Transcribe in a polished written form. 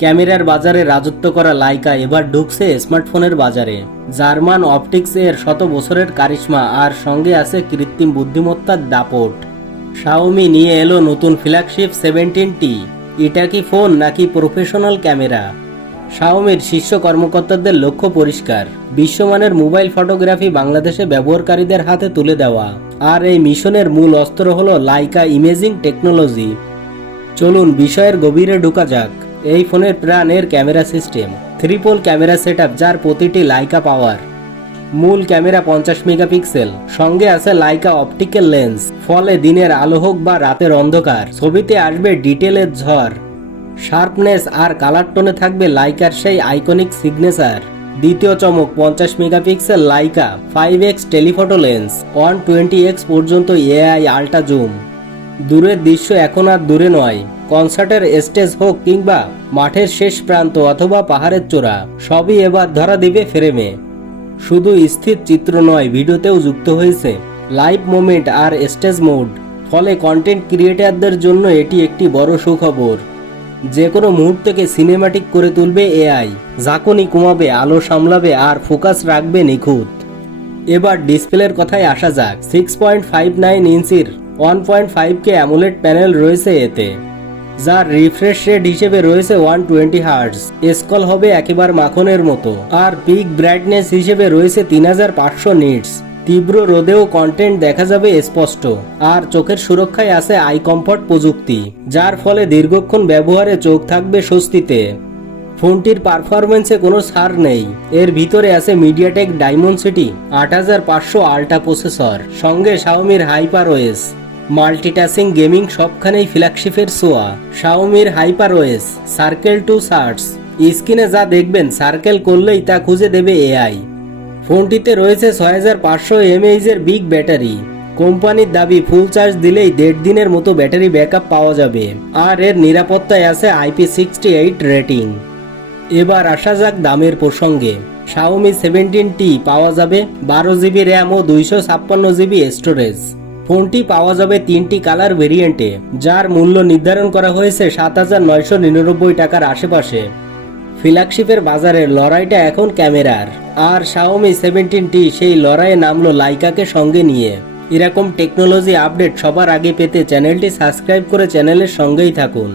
ক্যামেরার বাজারে রাজত্ব করা লাইকা এবার ঢুকছে স্মার্টফোনের বাজারে। জার্মান অপটিক্স এর শত বছরের কারিশমা আর সঙ্গে আছে কৃত্রিম বুদ্ধিমত্তার দাপট। শাওমি নিয়ে এলো নতুন ফ্ল্যাগশিপ 17T। এটা কি ফোন নাকি প্রফেশনাল ক্যামেরা? শাওমির শীর্ষ কর্মকর্তাদের লক্ষ্য পরিষ্কার, বিশ্বমানের মোবাইল ফটোগ্রাফি বাংলাদেশে ব্যবহারকারীদের হাতে তুলে দেওয়া। আর এই মিশনের মূল অস্ত্র হলো লাইকা ইমেজিং টেকনোলজি। চলুন বিষয়ের গভীরে ঢোকা যাক। এই ফোনের প্রাণ এর camera system, triple camera setup যার প্রতিটি লাইকা পাওয়ার। মূল ক্যামেরা 50 মেগাপিক্সেল, সঙ্গে আছে লাইকা অপটিক্যাল লেন্স, ফলে দিনের আলো হোক বা রাতের অন্ধকার ছবিতে আসবে ডিটেলের ঝড়। শার্পনেস আর কালার টোনে থাকবে লাইকার সেই আইকনিক সিগনেচার। দ্বিতীয় চমক 50 megapixel Laika 5x telephoto lens, 120x পর্যন্ত এআই আল্ট্রা জুম। দূরের দৃশ্য এখন আর দূরে নয়, কনসার্টের স্টেজ হোক কিংবা মাঠের শেষ প্রান্ত অথবা পাহাড়ের চূড়া, সবই এবার ধরা দিবে ফ্রেমে। শুধু স্থির চিত্র নয়, ভিডিওতেও যুক্ত হয়েছে লাইভ মোমেন্ট আর স্টেজ মোড। ফলে কন্টেন্ট ক্রিয়েটারদের জন্য এটি একটি বড় সুখবর। যে কোনো মুহূর্তকে সিনেমাটিক করে তুলবে এআই, ঝাঁকুনি কমাবে, আলো সামলাবে আর ফোকাস রাখবে নিখুঁত। এবার ডিসপ্লের কথায় আসা যাক। 6.59 ইঞ্চির 1.5K অ্যামোলেড প্যানেল রয়েছে এতে, যার রিফ্রেশ রেট হিসেবে রয়েছে 120 হার্টজ। স্কল হবে একেবারে মাখনের মতো, আর পিক ব্রাইটনেস হিসেবে রয়েছে 3500 নিটস। তীব্র রোদেও কন্টেন্ট দেখা যাবে স্পষ্ট। আর চোখের সুরক্ষায় আছে আই কমফর্ট প্রযুক্তি, যার ফলে দীর্ঘক্ষণ ব্যবহারে চোখ থাকবে স্বস্তিতে। ফোনটির পারফরমেন্সে কোনো ছাড় নেই। এর ভিতরে আছে মিডিয়াটেক ডাইমেনসিটি 8500 আল্ট্রা প্রসেসর, সঙ্গে শাওমির হাইপার ওএস। মাল্টিটাস্কিং গেমিং সবখানেই ফ্ল্যাগশিপের ছোঁয়া। শাওমির hyper OS, circle to search, স্ক্রিনে যা দেখবেন সার্কেল করলেই তা খুঁজে দেবে এআই। ফোনটিতে রয়েছে 6500 mAh এর বিগ ব্যাটারি। কোম্পানির দাবি ফুল চার্জ দিলেই 1.5 দিনের মতো ব্যাটারি ব্যাকআপ পাওয়া যাবে। আর এর নিরাপত্তায় আছে IP68 রেটিং। এবার আসা যাক দামের প্রসঙ্গে। শাওমি 17T পাওয়া যাবে 12GB র্যাম ও 256GB স্টোরেজ। ফোনটি পাওয়া যাবে 3টি কালার ভেরিয়েন্টে, যার মূল্য নির্ধারণ করা হয়েছে 7999 টাকার আশেপাশে। ফ্ল্যাগশিপের বাজারের লড়াইটা এখন ক্যামেরার, আর শাওমি 17T সেই লড়াইয়ে নামলো লাইকাকে সঙ্গে নিয়ে। এরকম টেকনোলজি আপডেট সবার আগে পেতে চ্যানেলটি সাবস্ক্রাইব করে চ্যানেলের সঙ্গেই থাকুন।